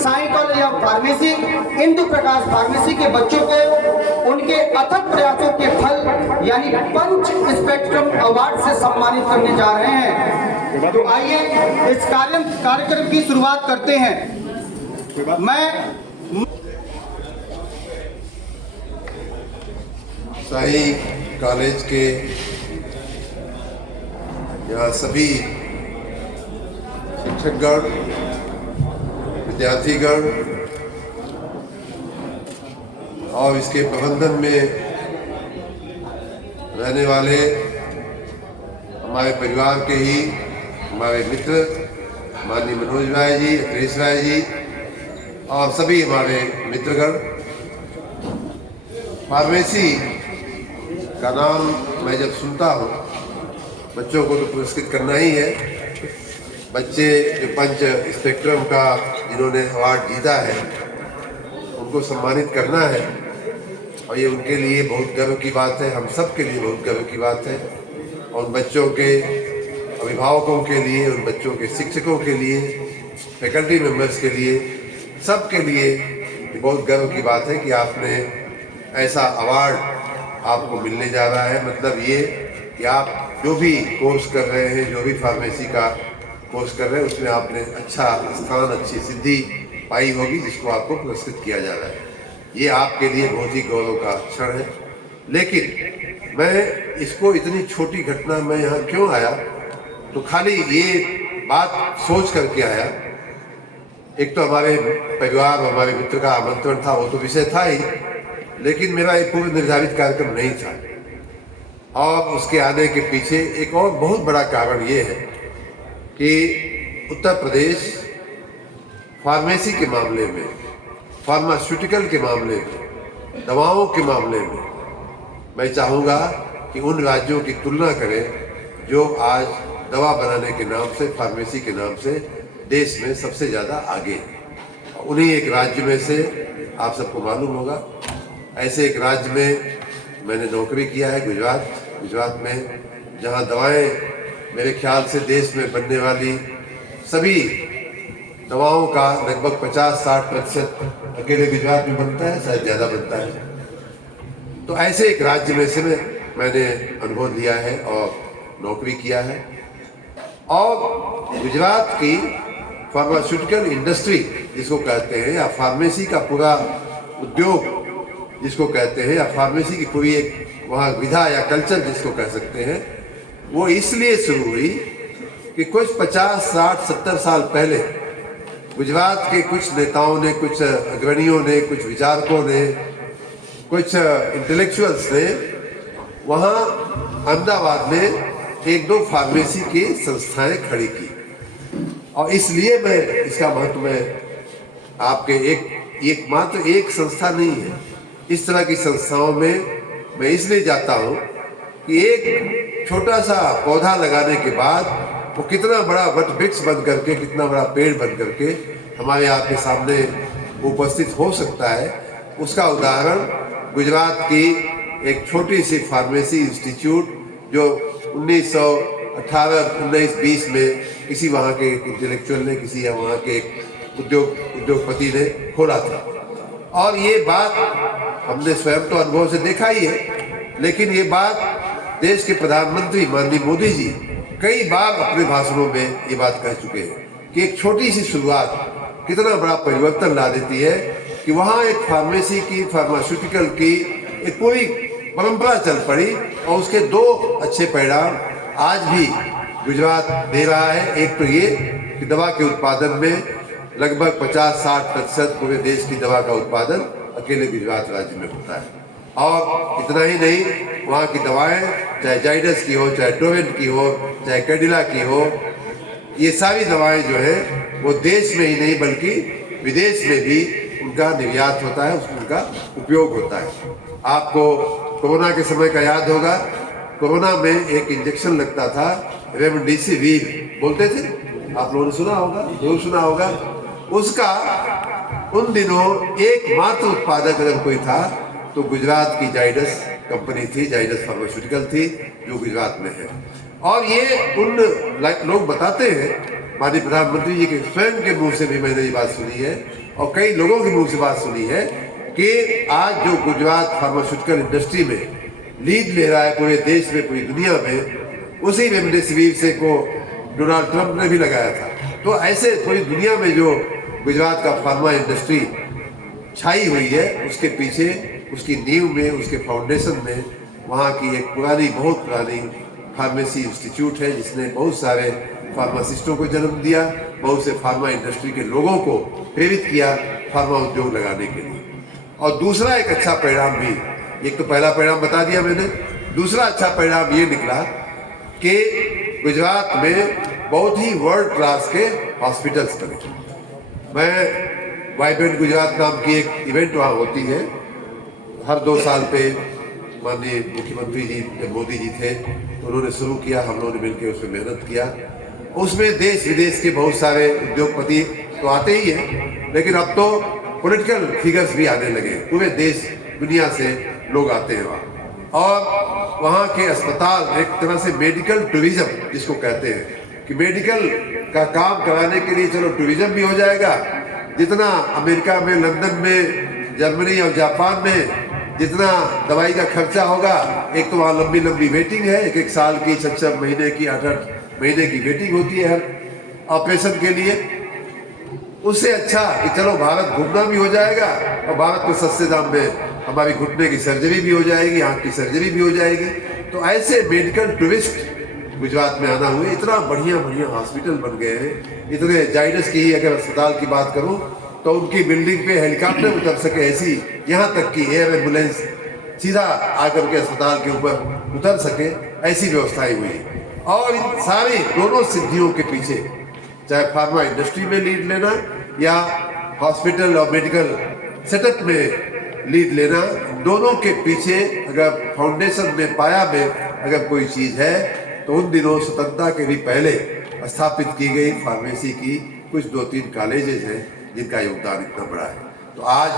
Sai college of pharmacy, Indu Prakash pharmacy के बच्चों को उनके अथक प्रयासों के फल यानी पंच स्पेक्ट्रम अवार्ड से सम्मानित करने जा रहे हैं। तो आइए इस कार्यक्रम की शुरुआत करते हैं। मैं साई कॉलेज के यहाँ सभी शिक्षकगण, विद्यार्थीगण और इसके प्रबंधन में रहने वाले हमारे परिवार के ही हमारे मित्र माननीय मनोज भाई जी, अखिलेश भाई जी और सभी हमारे मित्रगण। फार्मेसी का नाम मैं जब सुनता हूँ, बच्चों को तो पुरस्कृत करना ही है। बच्चे जो पंच स्पेक्ट्रम का जिन्होंने अवार्ड जीता है उनको सम्मानित करना है और ये उनके लिए बहुत गर्व की बात है, हम सब के लिए बहुत गर्व की बात है। और उन बच्चों के अभिभावकों के लिए, उन बच्चों के शिक्षकों के लिए, फैकल्टी मेंबर्स के लिए, सब के लिए ये बहुत गर्व की बात है कि आपने ऐसा अवार्ड आपको मिलने जा रहा है। मतलब ये कि आप जो भी कोर्स कर रहे हैं, जो भी फार्मेसी का कोर्स कर रहे हैं, उसमें आपने अच्छा स्थान, अच्छी सिद्धि पाई होगी जिसको आपको पुरस्कृत किया जा रहा है। ये आपके लिए बहुत ही गौरव का क्षण है। लेकिन मैं इसको इतनी छोटी घटना में यहाँ क्यों आया, तो खाली ये बात सोच करके आया। एक तो हमारे परिवार, हमारे मित्र का आमंत्रण था, वो तो विषय था ही, लेकिन मेरा एक पूर्व निर्धारित कार्यक्रम नहीं था। और उसके आने के पीछे एक और बहुत बड़ा कारण ये है कि उत्तर प्रदेश फार्मेसी के मामले में, फार्मास्यूटिकल के मामले में, दवाओं के मामले में मैं चाहूँगा कि उन राज्यों की तुलना करें जो आज दवा बनाने के नाम से, फार्मेसी के नाम से देश में सबसे ज़्यादा आगे हैं। उन्हीं एक राज्य में से आप सबको मालूम होगा, ऐसे एक राज्य में मैंने नौकरी किया है, गुजरात में, जहाँ दवाएं मेरे ख्याल से देश में बनने वाली सभी दवाओं का लगभग 50-60% अकेले गुजरात में बनता है, शायद ज़्यादा बनता है। तो ऐसे एक राज्य में से मैंने अनुभव लिया है और नौकरी किया है। और गुजरात की फार्मास्यूटिकल इंडस्ट्री जिसको कहते हैं, या फार्मेसी का पूरा उद्योग जिसको कहते हैं, या फार्मेसी की पूरी एक वहाँ विधा या कल्चर जिसको कह सकते हैं, वो इसलिए शुरू हुई कि कुछ 50-60-70 साल पहले गुजरात के कुछ नेताओं ने, कुछ अग्रणियों ने, कुछ विचारकों ने, कुछ इंटेलेक्चुअल्स ने वहाँ अहमदाबाद में एक दो फार्मेसी की संस्थाएं खड़ी की। और इसलिए मैं इसका महत्व में आपके एक मात्र एक संस्था नहीं है, इस तरह की संस्थाओं में मैं इसलिए जाता हूँ कि एक छोटा सा पौधा लगाने के बाद वो कितना बड़ा वट वृक्ष बन करके, कितना बड़ा पेड़ बन करके हमारे आपके सामने उपस्थित हो सकता है, उसका उदाहरण गुजरात की एक छोटी सी फार्मेसी इंस्टीट्यूट जो 1918-19-20 में किसी वहाँ के इंटेलेक्चुअल ने, किसी वहाँ के उद्योगपति ने खोला था। और ये बात हमने स्वयं तो अनुभव से देखा ही है, लेकिन ये बात देश के प्रधानमंत्री माननीय मोदी जी कई बार अपने भाषणों में ये बात कह चुके हैं कि एक छोटी सी शुरुआत कितना बड़ा परिवर्तन ला देती है। कि वहाँ एक फार्मेसी की, फार्मास्यूटिकल की एक पूरी परंपरा चल पड़ी और उसके दो अच्छे परिणाम आज भी गुजरात दे रहा है। एक तो ये कि दवा के उत्पादन में लगभग 50-60% पूरे देश की दवा का उत्पादन अकेले गुजरात राज्य में होता है। और इतना ही नहीं, वहाँ की दवाएं चाहे जाइडस की हो, चाहे टोवेंट की हो, चाहे कैडिला की हो, ये सारी दवाएं जो है वो देश में ही नहीं बल्कि विदेश में भी उनका निर्यात होता है, उनका उपयोग होता है। आपको कोरोना के समय का याद होगा, कोरोना में एक इंजेक्शन लगता था, रेमडेसिविर बोलते थे, आप लोगों ने सुना होगा, जरूर सुना होगा। उसका उन दिनों एकमात्र उत्पादक अगर कोई था तो गुजरात की जाइडस कंपनी थी, जाइडस फार्मास्यूटिकल थी, जो गुजरात में है। और ये उन लोग बताते हैं, माननीय प्रधानमंत्री जी के स्वयं के मुंह से भी मैंने ये बात सुनी है और कई लोगों के मुंह से बात सुनी है कि आज जो गुजरात फार्मास्यूटिकल इंडस्ट्री में लीड ले रहा है पूरे देश में, पूरी दुनिया में, उसी रेमडेसिविर से को डोनाल्ड ट्रंप ने भी लगाया था। तो ऐसे पूरी दुनिया में जो गुजरात का फार्मा इंडस्ट्री छाई हुई है, उसके पीछे उसकी नींव में, उसके फाउंडेशन में वहाँ की एक पुरानी, बहुत पुरानी फार्मेसी इंस्टीट्यूट है, जिसने बहुत सारे फार्मासिस्टों को जन्म दिया, बहुत से फार्मा इंडस्ट्री के लोगों को प्रेरित किया फार्मा उद्योग लगाने के लिए। और दूसरा एक अच्छा परिणाम भी, एक तो पहला परिणाम बता दिया मैंने, दूसरा अच्छा परिणाम ये निकला कि गुजरात में बहुत ही वर्ल्ड क्लास के हॉस्पिटल्स बने। मैं वाइब्रेंट गुजरात नाम की एक इवेंट वहाँ होती है हर 2 साल पे, माननीय मुख्यमंत्री जी जब मोदी जी थे तो उन्होंने शुरू किया, हम लोगों ने मिलकर उसमें मेहनत किया। उसमें देश विदेश के बहुत सारे उद्योगपति तो आते ही हैं, लेकिन अब तो पॉलिटिकल फिगर्स भी आने लगे, पूरे देश दुनिया से लोग आते हैं वहाँ। और वहाँ के अस्पताल एक तरह से मेडिकल टूरिज्म जिसको कहते हैं कि मेडिकल का काम कराने के लिए चलो टूरिज्म भी हो जाएगा। जितना अमेरिका में, लंदन में, जर्मनी और जापान में जितना दवाई का खर्चा होगा, एक तो वहाँ लंबी लंबी वेटिंग है, एक साल की, 6 महीने की, 8 महीने की वेटिंग होती है हर ऑपरेशन के लिए। उससे अच्छा कि चलो भारत घूमना भी हो जाएगा और भारत में सस्ते दाम में हमारी घुटने की सर्जरी भी हो जाएगी, आँख की सर्जरी भी हो जाएगी। तो ऐसे मेडिकल टूरिस्ट गुजरात में आना हुए, इतना बढ़िया बढ़िया हॉस्पिटल बन गए हैं। इतने जाइडस की ही अगर अस्पताल की बात करूं तो उनकी बिल्डिंग पे हेलीकॉप्टर उतर सके ऐसी, यहाँ तक कि एयर एम्बुलेंस सीधा आकर के अस्पताल के ऊपर उतर सके, ऐसी व्यवस्थाएं हुई। और इन सारी दोनों सिद्धियों के पीछे, चाहे फार्मा इंडस्ट्री में लीड लेना या हॉस्पिटल और मेडिकल सेटअप में लीड लेना, दोनों के पीछे अगर फाउंडेशन में, पाया में अगर कोई चीज़ है तो उन दिनों स्वतंत्रता के भी पहले स्थापित की गई फार्मेसी की कुछ 2-3 कॉलेजेस हैं जिनका योगदान इतना बड़ा है। तो आज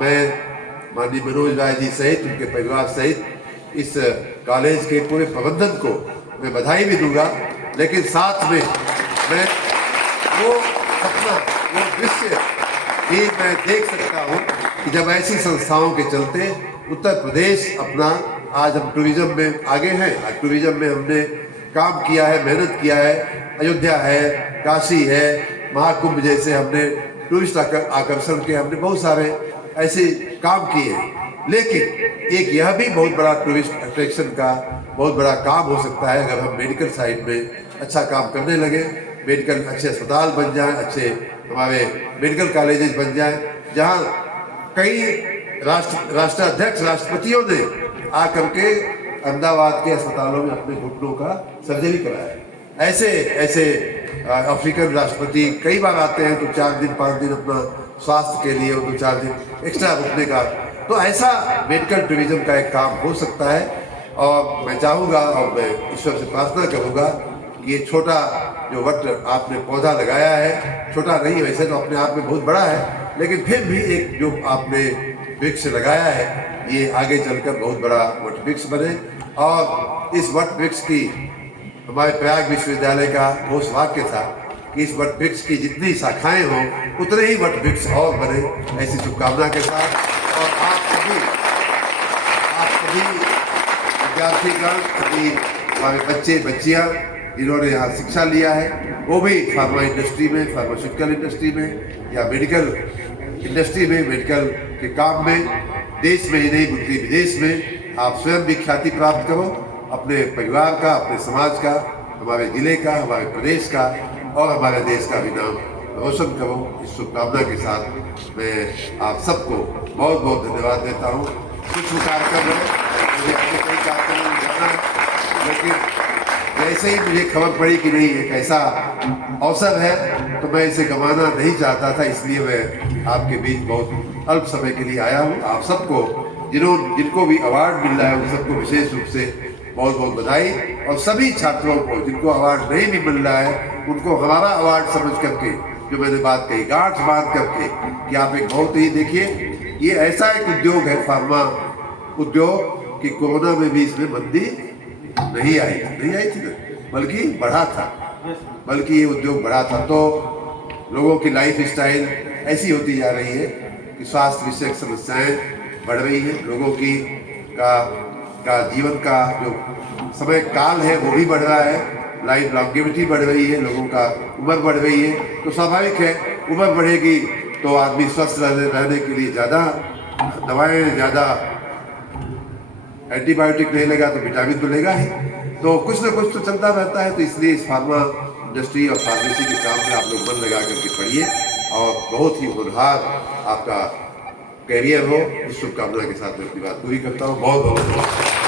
मैं माननीय मनोज राय जी सहित, उनके परिवार सहित इस कॉलेज के पूरे प्रबंधन को मैं बधाई भी दूंगा, लेकिन साथ में मैं वो सपना, वो दृश्य भी मैं देख सकता हूँ कि जब ऐसी संस्थाओं के चलते उत्तर प्रदेश अपना, आज हम टूरिज्म में आगे हैं, आज टूरिज्म में हमने काम किया है, मेहनत किया है, अयोध्या है, काशी है, महाकुंभ जैसे हमने टूरिस्ट आकर्षण के हमने बहुत सारे ऐसे काम किए हैं। लेकिन एक यह भी बहुत बड़ा टूरिस्ट अट्रैक्शन का बहुत बड़ा काम हो सकता है अगर हम मेडिकल साइड में अच्छा काम करने लगे, मेडिकल अच्छे अस्पताल बन जाएं, अच्छे हमारे मेडिकल कॉलेजेस बन जाएं, जहाँ कई राष्ट्राध्यक्ष, राष्ट्रपतियों ने आकर के अहमदाबाद के अस्पतालों में अपने घुटनों का सर्जरी कराया। ऐसे ऐसे अफ्रीकन राष्ट्रपति कई बार आते हैं तो 4 दिन 5 दिन अपना स्वास्थ्य के लिए, तो 4 दिन एक्स्ट्रा रुकने का, तो ऐसा मेडिकल टूरिज्म का एक काम हो सकता है। और मैं चाहूँगा और मैं ईश्वर से प्रार्थना करूँगा कि ये छोटा जो वट आपने पौधा लगाया है, छोटा नहीं वैसे तो अपने आप में बहुत बड़ा है, लेकिन फिर भी एक जो आपने वृक्ष लगाया है, ये आगे चलकर बहुत बड़ा वट वृक्ष बने। और इस वट वृक्ष की, हमारे प्रयाग विश्वविद्यालय का घोष वाक्य था कि इस वट वृक्ष की जितनी शाखाएं हों उतने ही वट वृक्ष और बने, ऐसी शुभकामना के साथ। और आप सभी विद्यार्थीगण, सभी हमारे बच्चे बच्चियां जिन्होंने यहाँ शिक्षा लिया है, वो भी फार्मा इंडस्ट्री में, फार्मास्यूटिकल इंडस्ट्री में या मेडिकल इंडस्ट्री में, मेडिकल के काम में, देश में ही नहीं बल्कि विदेश में आप स्वयं भी ख्याति प्राप्त करो, अपने परिवार का, अपने समाज का, हमारे जिले का, हमारे प्रदेश का और हमारे देश का भी नाम रोशन करो। इस शुभकामना के साथ मैं आप सबको बहुत बहुत धन्यवाद देता हूँ। कुछ कार्यक्रम है, मुझे अपने कई कार्यक्रम में जाना है, लेकिन जैसे ही मुझे खबर पड़ी कि नहीं एक ऐसा अवसर है तो मैं इसे गंवाना नहीं चाहता था, इसलिए मैं आपके बीच बहुत अल्प समय के लिए आया हूँ। आप सबको जिनको भी अवार्ड मिल रहा है उन सबको विशेष रूप से बहुत बहुत बधाई, और सभी छात्रों को जिनको अवार्ड नहीं भी मिल रहा है उनको हमारा अवार्ड समझ करके, जो मैंने बात कही, गांठ बांध करके कि आप एक बहुत ही देखिए, ये ऐसा एक उद्योग है फार्मा उद्योग कि कोरोना में भी इसमें मंदी नहीं आई थी ना, बल्कि बढ़ा था, बल्कि ये उद्योग बढ़ा था। तो लोगों की लाइफ स्टाइल ऐसी होती जा रही है कि स्वास्थ्य विषयक समस्याएं बढ़ रही हैं, लोगों की का जीवन का जो समय काल है वो भी बढ़ रहा है, लाइफ लॉन्गेविटी बढ़ रही है, लोगों का उम्र बढ़ रही है। तो स्वाभाविक है उम्र बढ़ेगी तो आदमी स्वस्थ रहने के लिए ज़्यादा दवाएं, ज़्यादा एंटीबायोटिक नहीं लेगा तो विटामिन तो लेगा ही, तो कुछ ना कुछ तो चलता रहता है। तो इसलिए इस फार्मा इंडस्ट्री और फार्मेसी के काम में आप लोग मन लगा करके पढ़िए और बहुत ही होनहार आपका कैरियर हो, इस शुभकामना के साथ मैं अपनी बात पूरी करता हूँ। बहुत बहुत